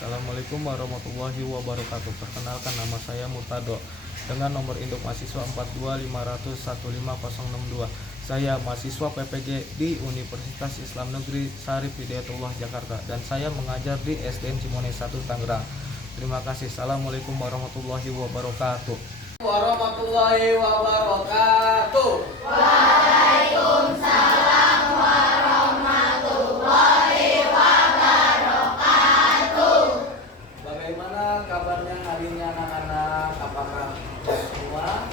Assalamualaikum warahmatullahi wabarakatuh. Perkenalkan, nama saya Murtado dengan nomor induk mahasiswa 425015062. Saya mahasiswa PPG di Universitas Islam Negeri Syarif Hidayatullah Jakarta dan saya mengajar di SDN Cimone 1 Tangerang. Terima kasih. Assalamualaikum warahmatullahi wabarakatuh. Warahmatullahi wabarakatuh. Waalaikumsalam warahmatullahi wabarakatuh. Bagaimana kabarnya hari ini anak-anak? Apakah semua?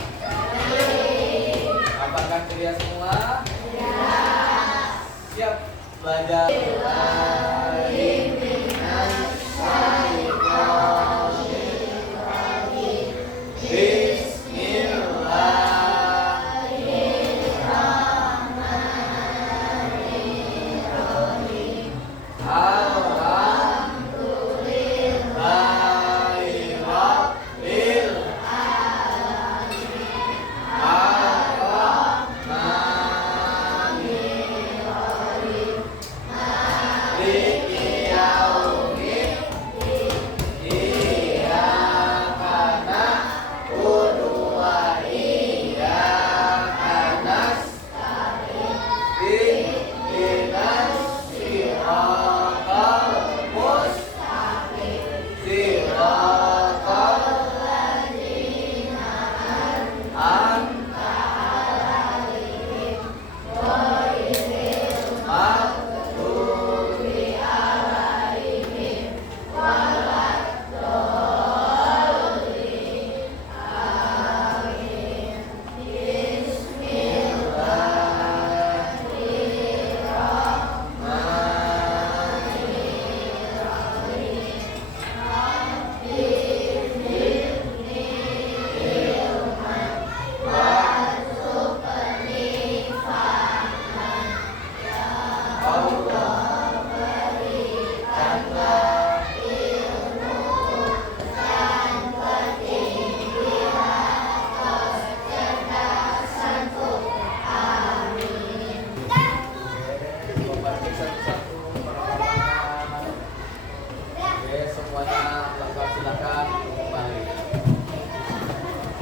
Apakah ceria semua? Siap belajar.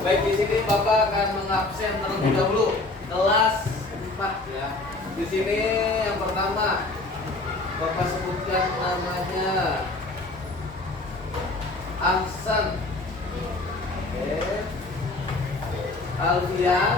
Baik, di sini Bapak akan mengabsen terlebih dahulu kelas 4 ya. Di sini yang pertama Bapak sebutkan namanya Ahsan. Oke. Alfian.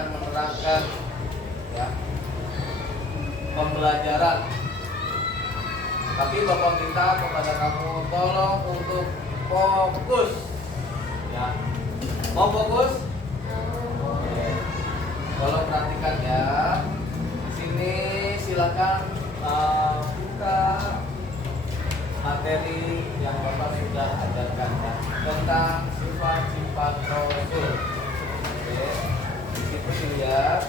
akan menerangkan ya pembelajaran. Tapi Bapak minta kepada kamu tolong untuk fokus. Ya. Mau fokus? Tolong perhatikan ya. Di sini silakan buka materi yang Bapak sudah ajarkan ya tentang sifat-sifat Rasul. Oke. Di situ dilihat.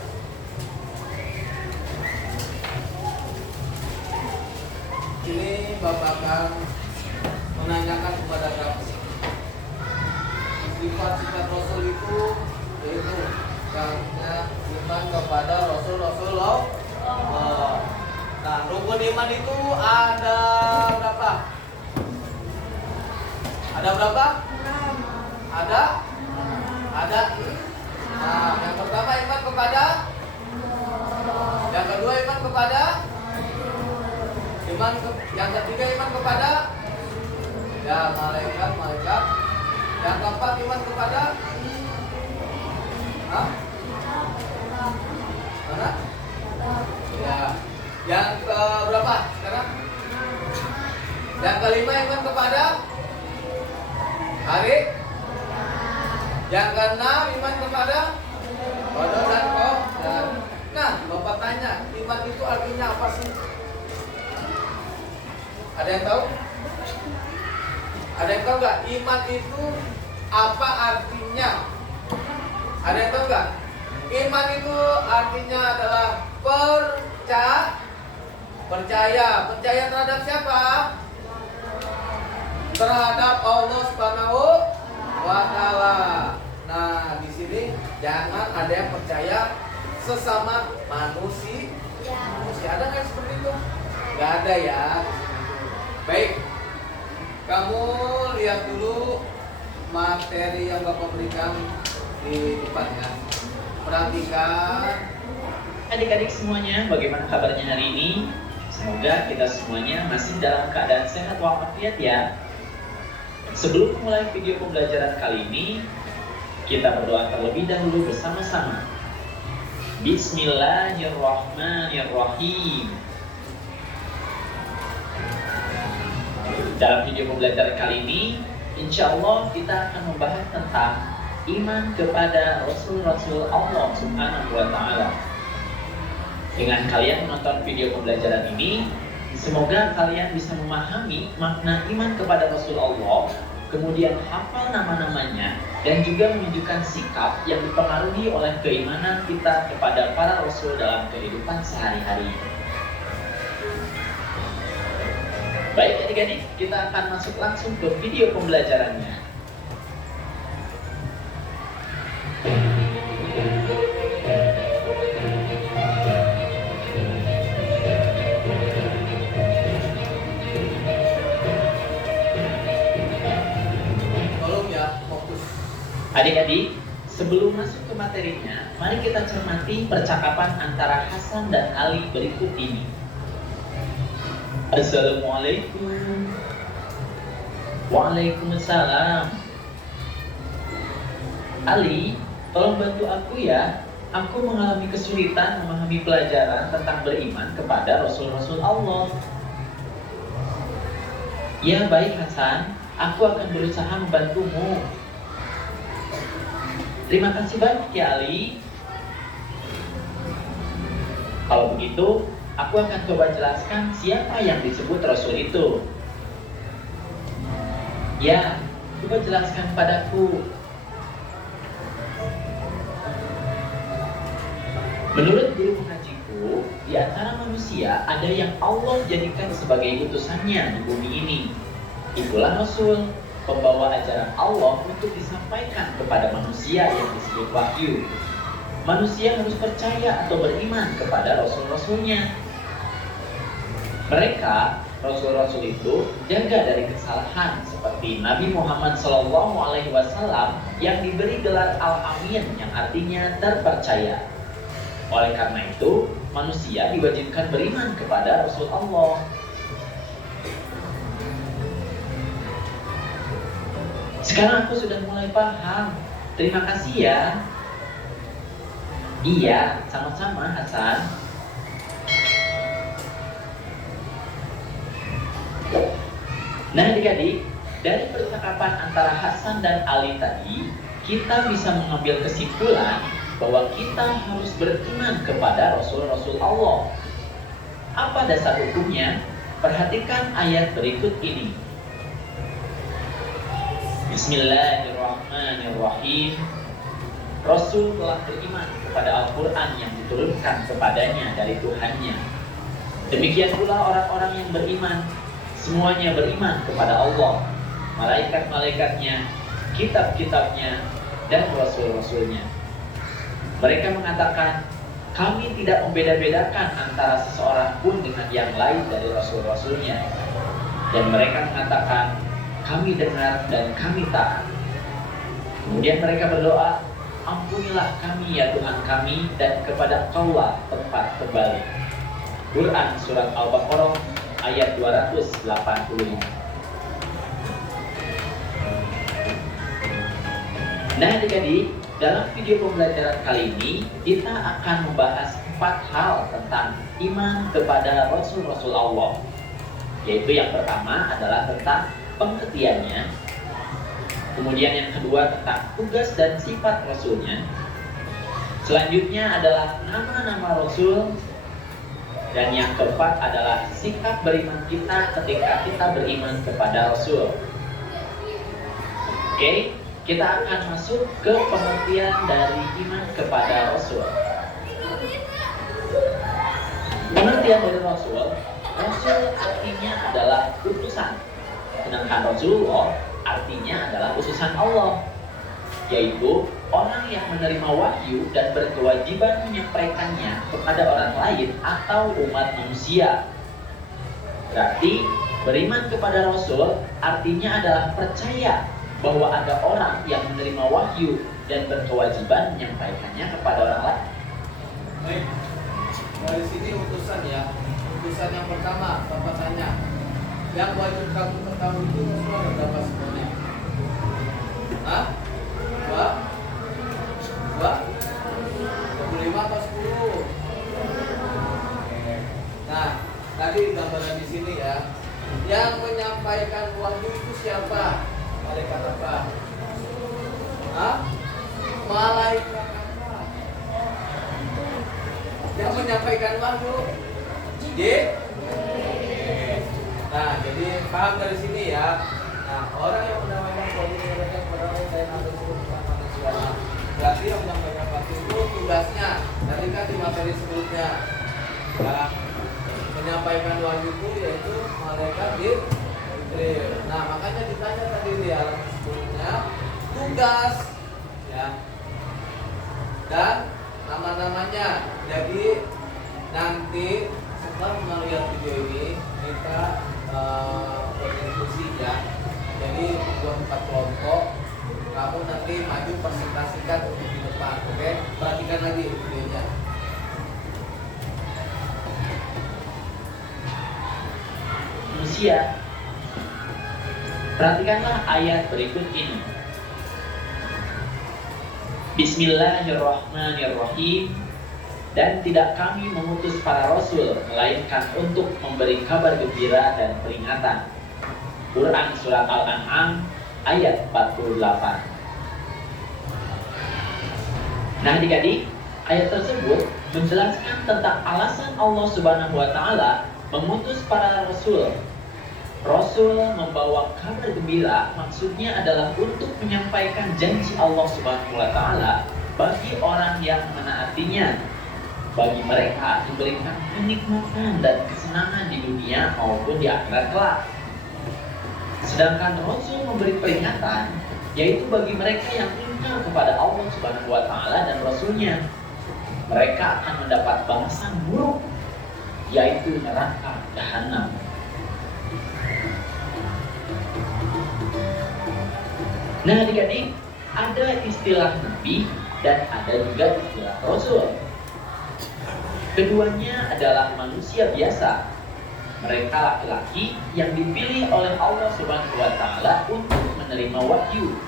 Ini Bapak akan menanyakan kepada kamu sifat-sifat Rasul itu yaitu karena iman kepada Rasulullah. Nah, rukun iman itu ada berapa? Ada berapa? Ada? Ada. Nah, yang pertama iman kepada. Yang kedua iman kepada. Yang ketiga iman kepada ya malaikat. Yang keempat iman kepada mana? Ya. Yang ke berapa sekarang? Yang kelima iman kepada hari. Yang keenam iman kepada qadar dan qadar. Nah, Bapak tanya, iman itu artinya apa sih? Ada yang tahu? Ada yang tahu nggak? Iman itu apa artinya? Ada yang tahu nggak? Iman itu artinya adalah percaya. Percaya terhadap siapa? Terhadap Allah Subhanahu wa Ta'ala. Nah, di sini jangan ada yang percaya sesama manusia. Ada nggak seperti itu? Nggak ada ya. Baik, kamu lihat dulu materi yang Bapak berikan di depannya. Perhatikan. Adik-adik semuanya, bagaimana kabarnya hari ini? Semoga kita semuanya masih dalam keadaan sehat walafiat ya. Sebelum mulai video pembelajaran kali ini, kita berdoa terlebih dahulu bersama-sama. Bismillahirrahmanirrahim. Dalam video pembelajaran kali ini, insya Allah kita akan membahas tentang iman kepada Rasul-Rasul Allah Subhanahu wa Ta'ala. Dengan kalian menonton video pembelajaran ini, semoga kalian bisa memahami makna iman kepada Rasul Allah, kemudian hafal nama-namanya, dan juga menunjukkan sikap yang dipengaruhi oleh keimanan kita kepada para Rasul dalam kehidupan sehari-hari. Baik adik-adik, kita akan masuk langsung ke video pembelajarannya. Tolong ya, fokus. Adik-adik, sebelum masuk ke materinya, mari kita cermati percakapan antara Hasan dan Ali berikut ini. Assalamualaikum. Waalaikumsalam. Ali, tolong bantu aku ya. Aku mengalami kesulitan memahami pelajaran tentang beriman kepada Rasul-Rasul Allah. Ya baik Hasan, aku akan berusaha membantumu. Terima kasih banyak ya Ali. Kalau begitu, aku akan coba jelaskan siapa yang disebut Rasul itu. Ya, coba jelaskan padaku. Menurut guru mengajiku, di antara manusia ada yang Allah jadikan sebagai utusannya di bumi ini. Itulah Rasul, pembawa ajaran Allah untuk disampaikan kepada manusia yang disebut wahyu. Manusia harus percaya atau beriman kepada Rasul-Rasulnya. Mereka, Rasul-Rasul itu jaga dari kesalahan seperti Nabi Muhammad SAW yang diberi gelar Al-Amin yang artinya terpercaya. Oleh karena itu, manusia diwajibkan beriman kepada Rasul Allah. Sekarang aku sudah mulai paham. Terima kasih ya. Iya, sama-sama Hasan. Nah adik-adik, dari percakapan antara Hasan dan Ali tadi, kita bisa mengambil kesimpulan bahwa kita harus beriman kepada Rasul-Rasul Allah. Apa dasar hukumnya? Perhatikan ayat berikut ini. Bismillahirrahmanirrahim. Rasul telah beriman kepada Al-Quran yang diturunkan kepadanya dari Tuhannya. Demikian pula orang-orang yang beriman, semuanya beriman kepada Allah, malaikat-malaikatnya, kitab-kitabnya, dan rasul-rasulnya. Mereka mengatakan, kami tidak membeda-bedakan antara seseorang pun dengan yang lain dari rasul-rasulnya. Dan mereka mengatakan, kami dengar dan kami taat. Kemudian mereka berdoa, ampunilah kami ya Tuhan kami, dan kepada Engkau-lah tempat kembali. Quran Surat Al-Baqarah ayat 285. Nah adik-adik, dalam video pembelajaran kali ini kita akan membahas 4 hal tentang iman kepada Rasul-Rasul Allah. Yaitu yang pertama adalah tentang pengertiannya, kemudian yang kedua tentang tugas dan sifat Rasulnya, selanjutnya adalah nama-nama Rasul, dan yang keempat adalah sikap beriman kita ketika kita beriman kepada Rasul. Oke, kita akan masuk ke pengertian dari iman kepada Rasul. Pengertian dari Rasul, Rasul artinya adalah utusan, sedangkan Rasulullah artinya adalah utusan Allah, yaitu orang yang menerima wahyu dan berkewajiban menyampaikannya kepada orang lain atau umat manusia. Berarti beriman kepada Rasul artinya adalah percaya bahwa ada orang yang menerima wahyu dan berkewajiban menyampaikannya kepada orang lain. Baik, dari sini utusan ya. Utusan yang pertama, Bapak tanya, yang wajib kamu ketahui itu Rasul ada berapa sebenarnya? Hah? 25 atau 10? Nah, tadi gambaran di sini ya. Yang menyampaikan wahyu itu siapa? Malaikat apa? Hah? Malaikat apa? Yang menyampaikan wahyu? Nah, jadi paham dari sini ya. Nah, orang yang menyampaikan wahyu mereka kepada orang lain atau seluruh manusia. Berarti yang menyampaikan wahyu itu tugasnya. Tadi kan di materi sebelumnya, ya, menyampaikan wahyu itu yaitu malaikat Jibril. Nah, makanya ditanya tadi di halaman sebelumnya tugas, ya, dan nama-namanya. Jadi nanti setelah melihat video ini kita berdiskusi ya. Jadi buat 4 kelompok, kamu nanti maju presentasikan untuk di depan, oke? Perhatikan lagi videonya. Manusia. Perhatikanlah ayat berikut ini. Bismillahirrahmanirrahim. Dan tidak kami mengutus para rasul melainkan untuk memberi kabar gembira dan peringatan. Quran Surat Al-An'am ayat 48. Nah adik-adik, ayat tersebut menjelaskan tentang alasan Allah Subhanahu wa Ta'ala mengutus para rasul. Rasul membawa kabar gembira, maksudnya adalah untuk menyampaikan janji Allah Subhanahu wa Ta'ala bagi orang yang menaatinya. Bagi mereka diberikan kenikmatan dan kesenangan di dunia maupun di akhirat kelak. Sedangkan Rasul memberi peringatan, yaitu bagi mereka yang ingkar kepada Allah Subhanahu wa Ta'ala dan Rasulnya. Mereka akan mendapat balasan buruk, yaitu neraka jahanam. Nah adik-adik, ada istilah Nabi dan ada juga istilah Rasul. Keduanya adalah manusia biasa. Mereka laki-laki yang dipilih oleh Allah Subhanahu wa Ta'ala untuk menerima wahyu.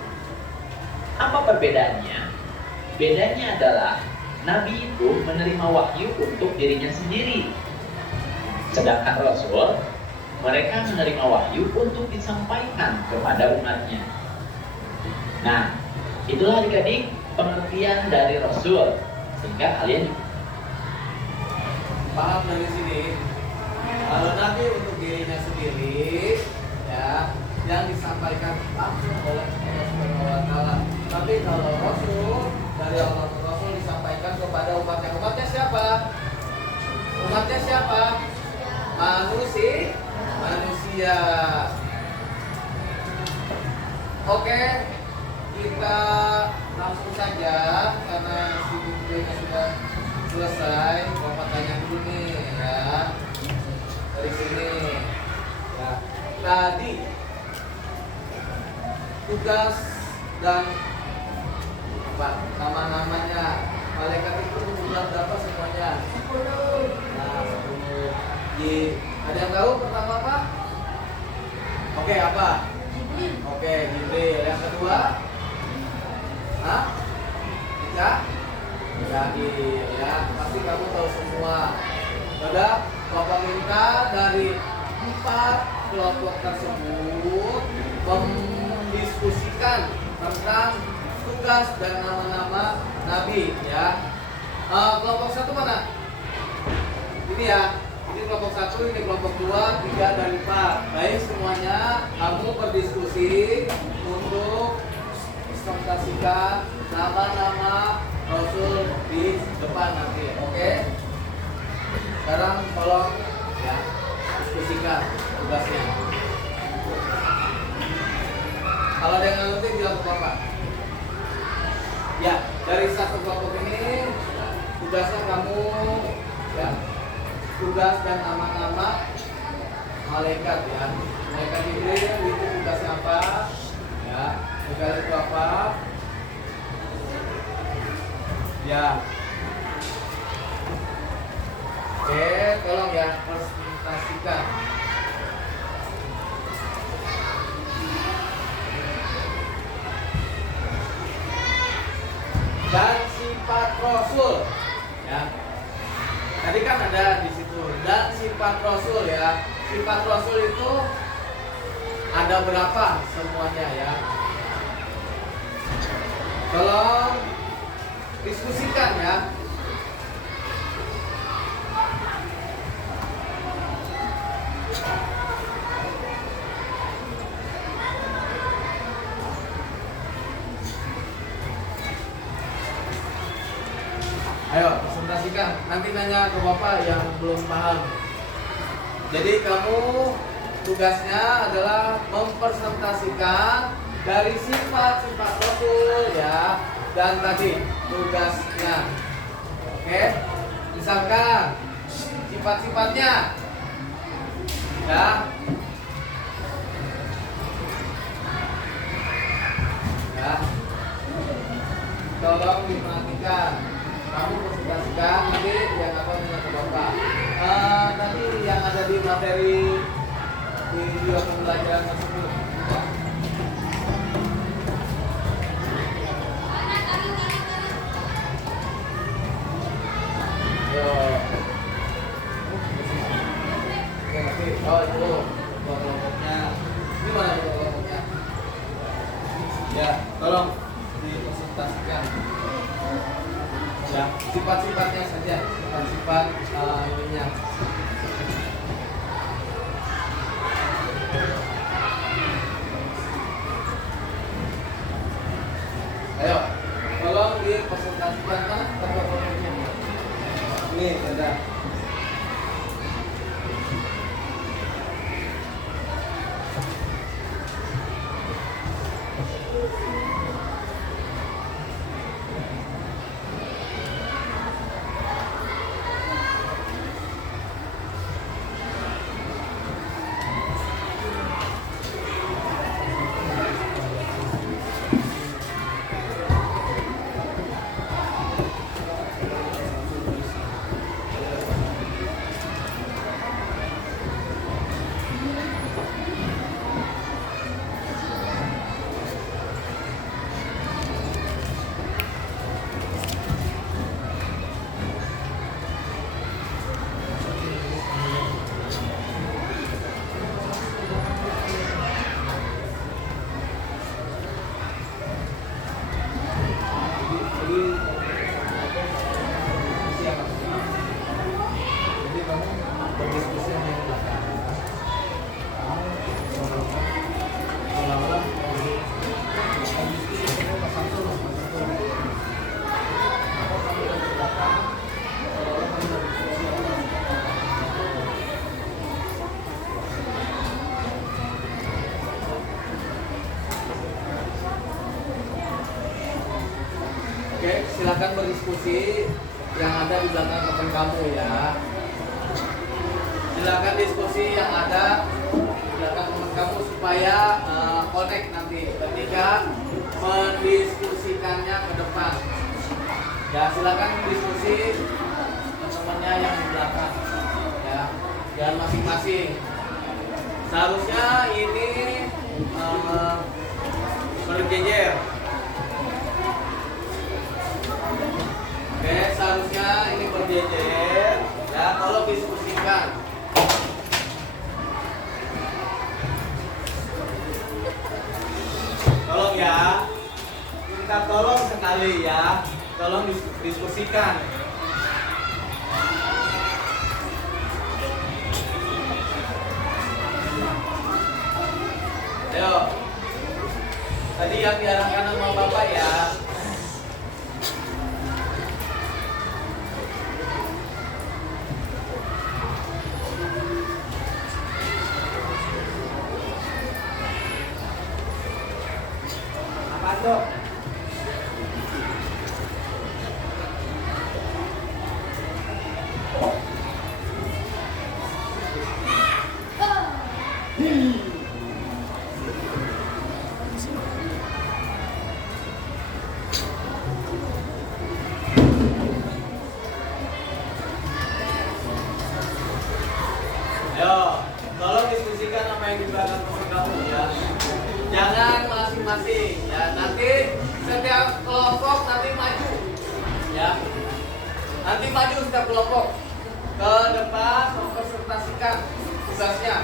Apa perbedaannya? Bedanya adalah Nabi itu menerima wahyu untuk dirinya sendiri. Sedangkan Rasul, mereka menerima wahyu untuk disampaikan kepada umatnya. Nah, itulah adik-adik pengertian dari Rasul. Sehingga kalian paham dari sini. Kalau Nabi untuk dirinya sendiri, ya, yang disampaikan langsung oleh Allah Subhanahu wa Ta'ala. Tapi kalau Rasul dari Allah Rasul disampaikan kepada umatnya. Umatnya siapa? Umatnya siapa? Manusia. Oke, kita langsung saja karena si videonya sudah selesai. Bapak tanya dulu nih, ya. Dari sini. Ya. Tadi tugas dan apa nama-namanya malaikat itu sudah berapa semuanya? Nah, 10. Ada yang tahu pertama apa? Oke, apa? Oke, Jibril. Yang kedua? Hah? Bisa? Mikail, ya. Pasti kamu tahu semua. Sudah, Bapak minta dari 4 kelompok tersebut mendiskusikan tentang tugas dan nama-nama Nabi, ya. Kelompok 1 mana? Ini ya. Ini kelompok 1, ini kelompok 2, 3 dan 4. Baik semuanya, kamu berdiskusi untuk presentasikan nama-nama Rasul di depan nanti, oke? Sekarang tolong ya diskusikan tugasnya. Kalau ada yang nggak ngerti bilang ke Bapak. Ya, dari 1 kelompok ini tugasnya kamu ya tugas dan nama-nama malaikat ya. Malaikat Jibril itu tugasnya apa? Ya, tugas itu apa? Ya. Oke, tolong ya presentasikan. Dan sifat Rasul ya. Tadi kan ada di situ dan sifat Rasul ya. Sifat Rasul itu ada berapa semuanya ya? Tolong diskusikan ya. Ayo presentasikan. Nanti nanya ke Bapak yang belum paham. Jadi kamu tugasnya adalah mempresentasikan dari sifat-sifat Rasul ya. Dan tadi tugasnya. Oke. Misalkan sifat-sifatnya. Ya. Ya. Tolong diperhatikan. Kamu presentasikan nanti yang apa ke Bapak. Tadi yang ada di materi video pembelajaran tersebut. Ya. Yo. Oke, nanti. Oh itu kelompoknya. Ini mana kelompoknya? Ya, tolong dipresentasikan. Ya, sifat-sifatnya saja, sifat-sifat ininya. Ayo, tolong dipresentasikan mana kelompoknya. Ini ada. diskusi yang ada di belakang teman kamu ya. Silakan diskusi yang ada di belakang teman kamu supaya connect nanti ketika mendiskusikannya ke depan. Ya, silakan diskusi teman-temannya yang di belakang. Ya, jangan masing-masing. Seharusnya ini berjejer. Oke, seharusnya ini berjejer. Ya, tolong diskusikan. Tolong ya, minta tolong sekali ya, tolong diskusikan. Ayo, tadi yang diarahkan sama Bapak ya. Apa tuh? Ayo, tolong diskusikan apa yang di belakang teman kamu ya. Jangan masing-masing ya. Nanti setiap kelompok nanti maju ya. Nanti maju setiap kelompok ke depan mempresentasikan tugasnya.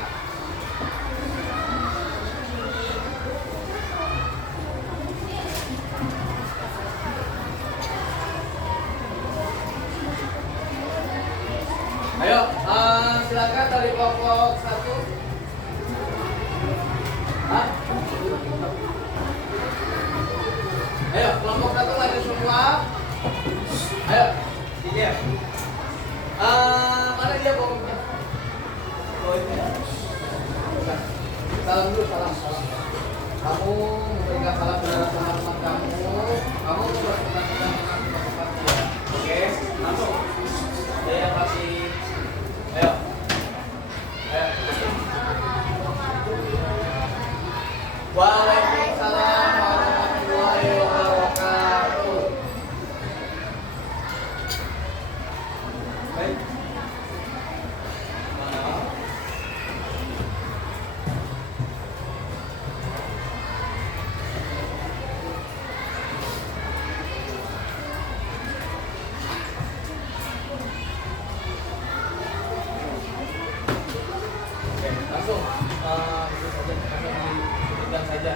Ayo, silakan dari kelompok 1. Hah? Ayo, kelompok 1 maju semua. Ayo, dia. Mana dia bawahnya? Bawahnya. Salam dulu, salam. Kamu memberikan salam kepada teman-teman kamu. Kamu memperkenalkan dengan tempatnya. Oke, langsung. Saya yang kasih. Ayo. Waalaikumsalam warahmatullahi wabarakatuh. Baik. Mana? Oke, langsung disebutkan saja.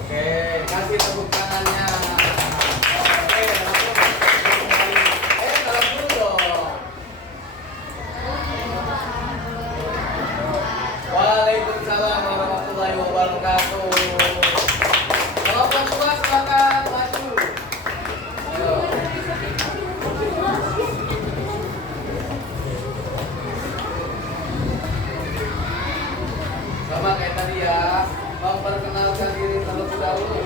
Oke, kasih tepuk tangannya. Oke, langsung kembali. Salam dulu dong. Waalaikumsalam warahmatullahi wabarakatuh. Kelompok 2 silakan maju. Ayo. Sama kayak tadi ya, memperkenalkan diri terlebih dahulu.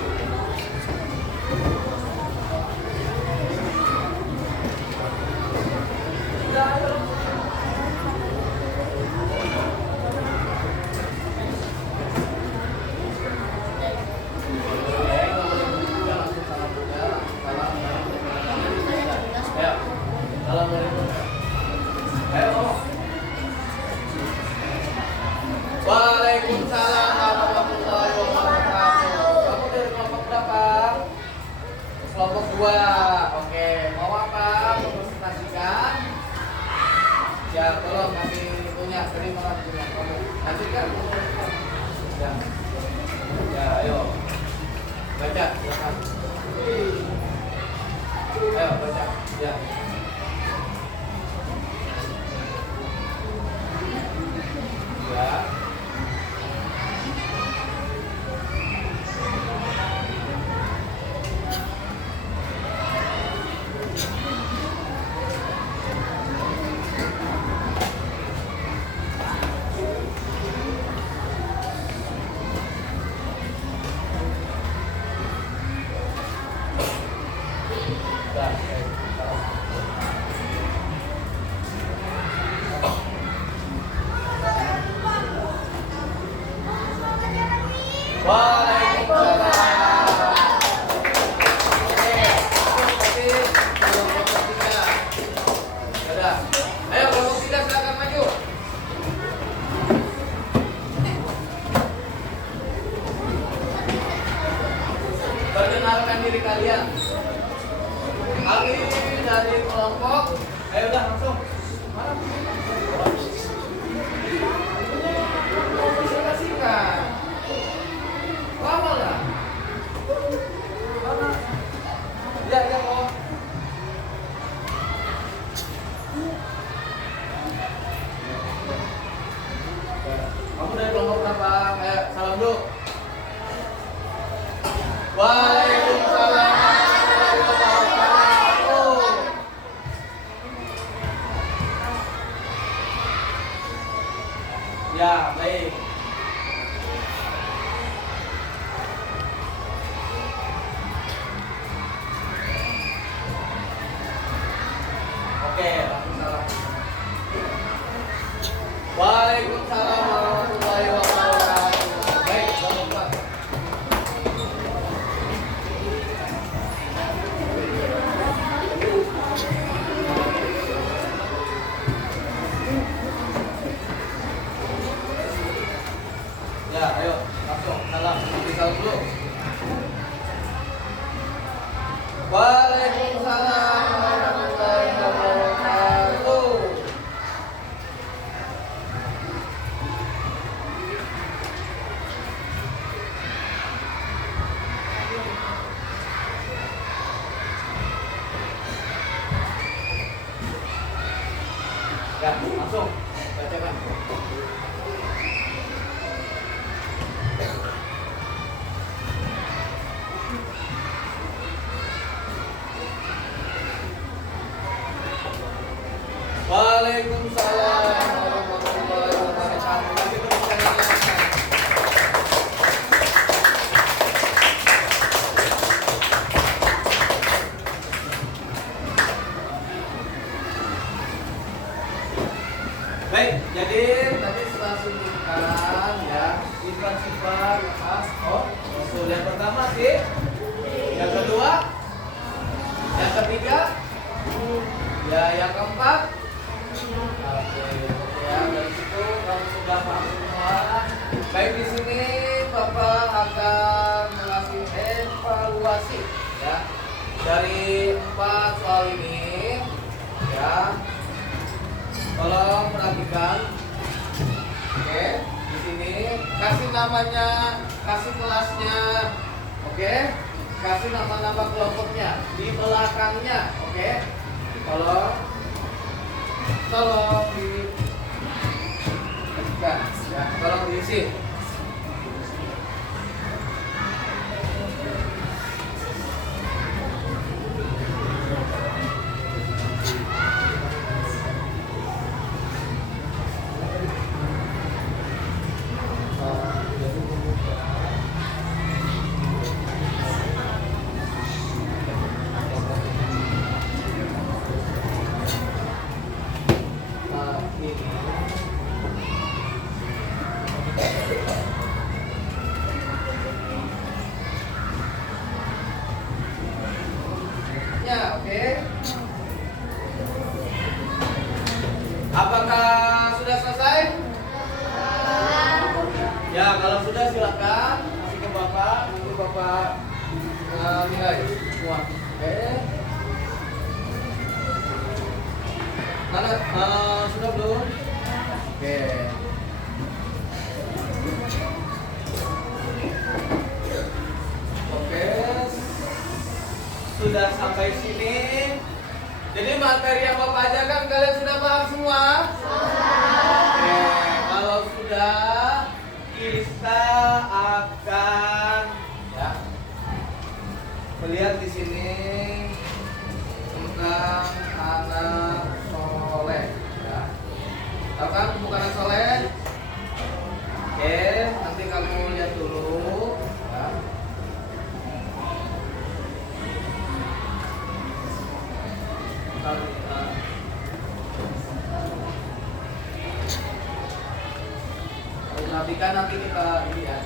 Sudah, ayo. Assalamualaikum. Ayo ngomong. Waalaikumsalam warahmatullahi wabarakatuh. Kamu dari kelompok berapa? Kelompok 2. Oke, mau apa? Mempresentasikan? Ya, tolong kami punya, terima kasih. Kamu lanjutkan. Ya. Ya, ayo. Baca, silakan. Ayo baca. Ya. Ya. kiri kalian. Ali dari kelompok. Ayo udah langsung. Mana? Kasihkan. Lama lah. Mana? Ya kok. Kamu dari kelompok berapa? Salam dulu. Waalaikumsalam warahmatullahi wabarakatuh. Ya, baik. Oke, langsung salam. Waalaikumsalam warahmatullahi wabarakatuh. Baik, Bapak. Ya, ayo, langsung salam. Salam dulu. Waalaikumsalam warahmatullahi wabarakatuh. Ya, langsung bacakan. Waalaikumsalam warahmatullahi wabarakatuh. Kasih tepuk tangannya. Baik, jadi tadi setelah sebutkan ya sifat-sifat khas Rasul. Yang pertama sih, yang kedua, yang ketiga, ya yang keempat. Oke, ya dari situ kamu sudah paham semua. Baik, di sini Bapak akan mengasih evaluasi ya dari 4 soal ini ya. Tolong perhatikan. Oke, di sini kasih namanya, kasih kelasnya. Oke, kasih nama-nama kelompoknya di belakangnya. Oke, tolong diisikan ya, tolong diisi. Ya, oke. Apakah sudah selesai? Ya, kalau sudah silakan kasih ke Bapak, nanti Bapak nilai semua. Oke. Mana sudah belum? Oke. Oke. Sudah sampai sini. Jadi materi yang Bapak ajarkan kalian sudah paham semua? Oke, kalau sudah kita akan ya melihat di sini tentang anak soleh ya. Tahu kan bukan anak soleh? Oke, nanti kamu lihat dulu ya. Nanti kita lihat.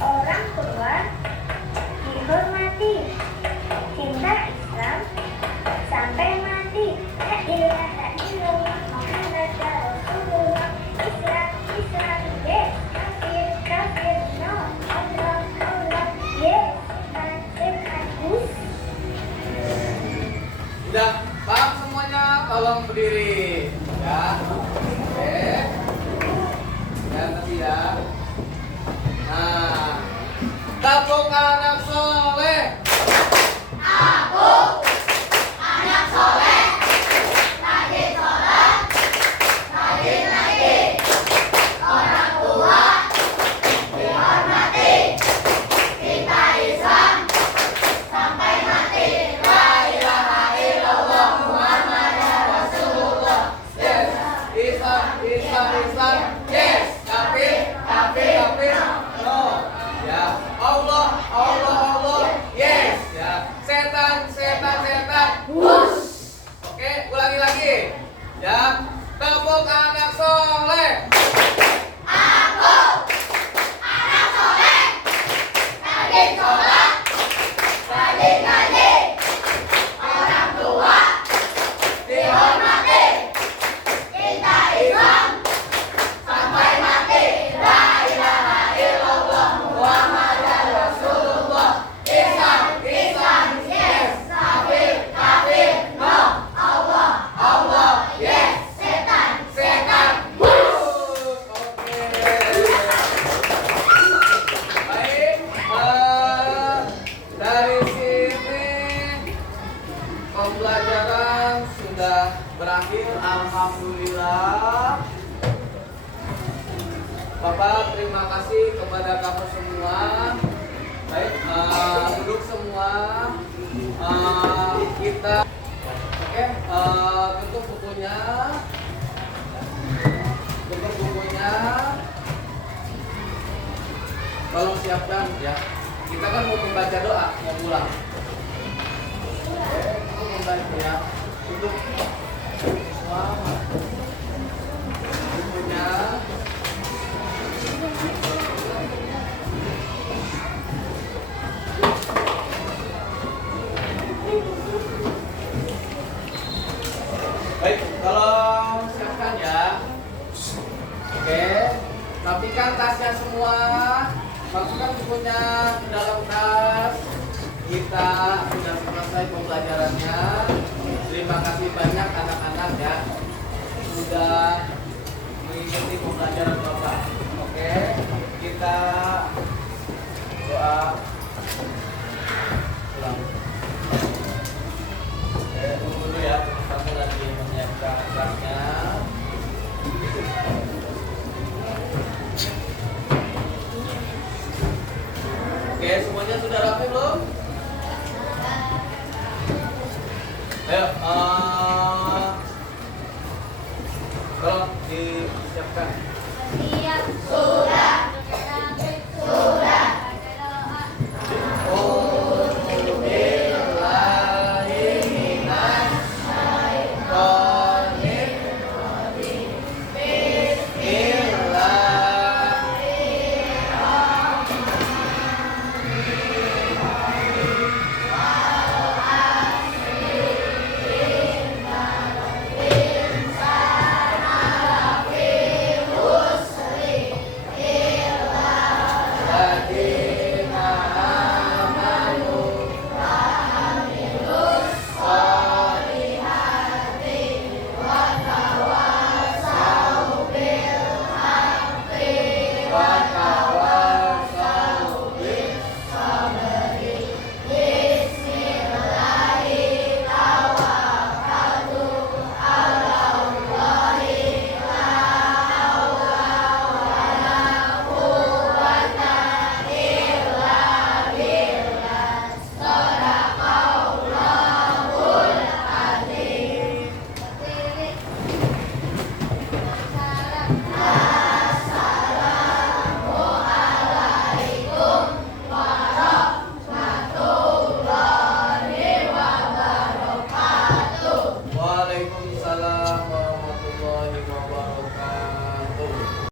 Orang tua dihormati. Cinta Islam sampai mati. La ilaha illallah Muhammad Rasulullah. Islam, Islam, yes. Kafir, kafir, no. Allah, Allah, yes. Setan, setan, us. Udah paham semuanya? Tolong berdiri. Ya. Oke. Dan nanti ya. Nah, tabung anak soleh. Islam, yes. Kafir, no. Ya. Allah, yes. Ya. Setan, us. Oke, ulangi lagi. Ya. Tepuk anak soleh. Rajin sholat, rajin ngaji. Orang tua dihormati. Cinta Islam sampai mati. La ilaha illallah Muhammad Rasulullah. Islam, yes. Kafir, no. Allah, yes. Setan, Oke. Baik, dari sini pembelajaran sudah berakhir. Alhamdulillah. Bapak, terima kasih kepada kamu semua. Baik, duduk semua. Kita tutup bukunya. Tolong siapkan ya. Kita kan mau membaca doa, mau pulang. Oke, itu membaca ya. Untuk semua bukunya. Baik, tolong siapkan ya. Oke, rapikan tasnya semua. Masukkan bukunya ke dalam tas. Kita sudah selesai pembelajarannya. Terima kasih banyak anak-anak ya sudah mengikuti pembelajaran Bapak. Oke, kita doa pulang. Oke, tunggu dulu ya. Kamu lagi menyiapkan tasnya. Oke, semuanya sudah rapi belum? Ayo,